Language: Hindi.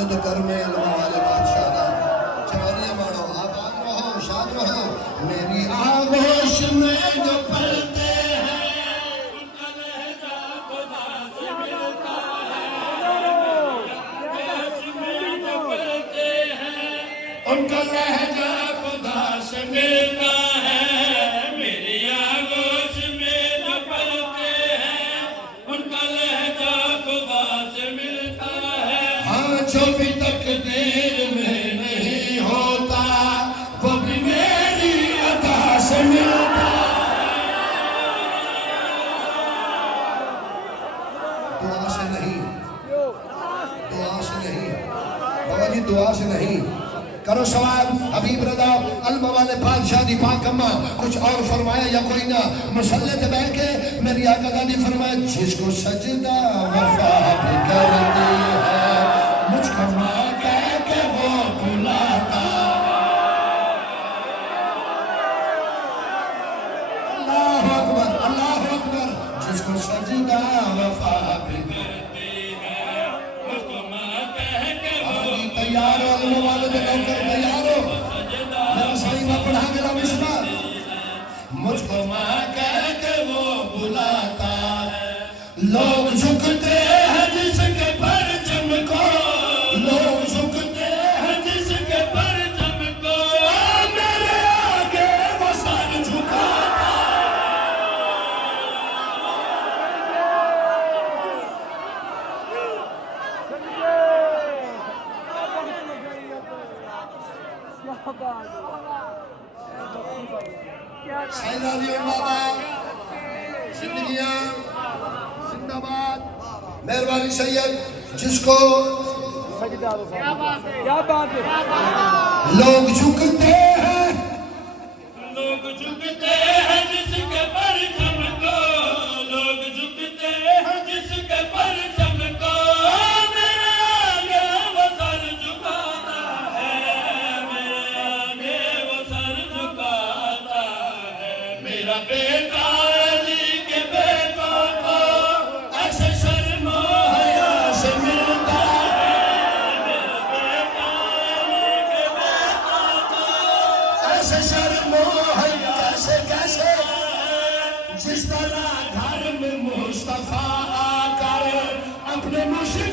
मदद कर में अल्लाह वाले बादशाह दा जवानी मानो आबाद रहो शाद रहो मेरी आगोश में जो पलते हैं उनका लहजा खुदा से मिलता है आगोश में जो पलते हैं उनका लहजा खुदा से मिलता है मेरी आगोश में जो पलते हैं उनका लहजा खुदा से मिलता है हाँ जो भी तकदीर में नहीं होता वो भी मेरी अता से मिलता है दुआ से नहीं बाबा जी दुआ से नहीं करो सवाल हबीब रदा अलमा वाले बादशाह दी पाक अम्मा कुछ और फरमाया या कोई ना मुसल्ले पे बैठ के मेरी आका ने फरमाया जिसको सजदा वफा भी करती है मुझको मां कह के वो बुलाता अल्लाह अकबर जिसको सजदा वफा भी करती है मुझको मां कह के वो तैयार हो अलमा वाले तैयार हो मेरा सही में पढ़ा गया मिसरा मुझको मां कह के वो बुलाता है लोग झुकते हैं जिसके परचम को लोग झुकते हैं जिसके परचम को मेरे आगे वो सर झुकाता जिंदाबाद मेहरबानी सैयद जिसको क्या बात है लोग झुकते हैं जिसके परचम को लोग झुकते हैं जिसके परचम को मेरे आगे वो सर झुकाता है मेरे आगे वो सर झुकाता है मेरा बेटा अली के बेटों को ऐसे शर्मो हया से मिलता है मेरा बेटा अली के बेटों को ऐसे शर्मो है कैसे कैसे जिस तरह घर में मुस्तफा आकर अपने मुश्किल